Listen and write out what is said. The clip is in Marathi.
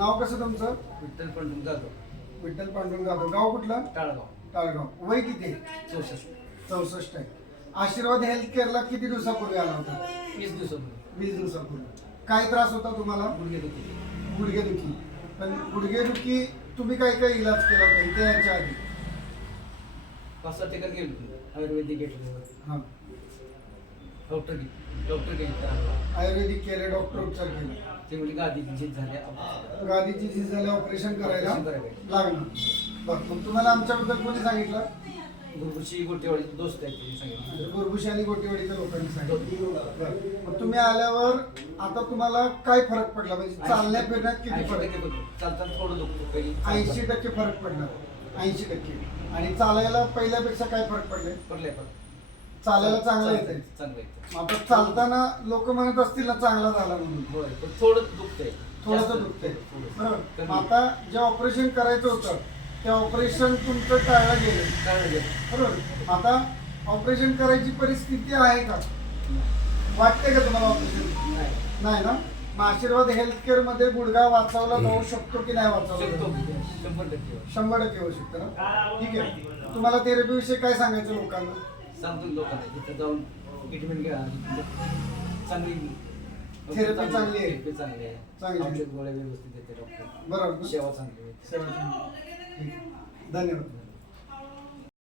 नाव कसं तुमचं? विठ्ठल पांडुरंग जाधव. विठ्ठल पांडुरंग जाधव. गाव कुठलं? टाळगाव. टाळगाव. वय किती? 64. 64 आहे. आशीर्वाद हेल्थ केअरला किती दिवसापूर्वी आला होता? 20 दिवसापूर्वी. 20 दिवसापूर्वी. काय त्रास होता तुम्हाला? गुडघेदुखी. गुडघेदुखी. पण गुडघेदुखी तुम्ही काय काय इलाज केला होता इथे याच्या आधी? 5-6 ठिकाणी गेलो. आयुर्वेदिक घेतलं. हां. डॉक्टर घेतला. आयुर्वेदिक केले, डॉक्टर उपचार केले. ते म्हणजे गादीची झीज झाली. गादीची झीज झाली, ऑपरेशन करायला ऑपरेशन करायला लागणार. बरं, मग तुम्हाला आमच्याबद्दल कोणी सांगितलं? गुरुशी गोटेवाडीचे दोस्त आहेत त्यांनी सांगितलं. गुरबुशी आणि गोटेवाडीच्या लोकांनी सांगितलं. बरं. मग तुम्ही आल्यावर आता तुम्हाला काय फरक पडला? म्हणजे चालण्या फिरण्यात किती फरक? चालताना थोडं दुखतो काही. 80% फरक पडला. 80%. आणि चालायला पहिल्यापेक्षा काय फरक पडले? पडले पण चालायला चांगलं येते. चांगलं येतं. आता चालताना लोक म्हणत असतील ना चांगला झाला म्हणून. होय, पण थोडं दुखतंय. थोडंसं दुखतंय. बरोबर. मग आता जे ऑपरेशन करायचं होतं ते ऑपरेशन तुमचं टाळलं गेलं. बरोबर. आता ऑपरेशन करायची परिस्थिती आहे का? वाटते का तुम्हाला ऑपरेशन? नाही ना? मग आशीर्वाद हेल्थ केअर मध्ये गुडघा वाचवला जाऊ शकतो की नाही वाचवला? 100% होऊ शकतो ना? ठीक आहे. तुम्हाला थेरपी विषयी काय सांगायचं लोकांना? सांगतो लोकांना तिथे जाऊन ट्रीटमेंट घ्या. चांगली थेरपी चांगली आहे. थेरपी चांगली आहे. चांगली आहे. औषध गोळ्या व्यवस्थित देते डॉक्टर. बरोबर. सेवा चांगली आहे. सेवा चांगली. ठीक आहे. धन्यवाद.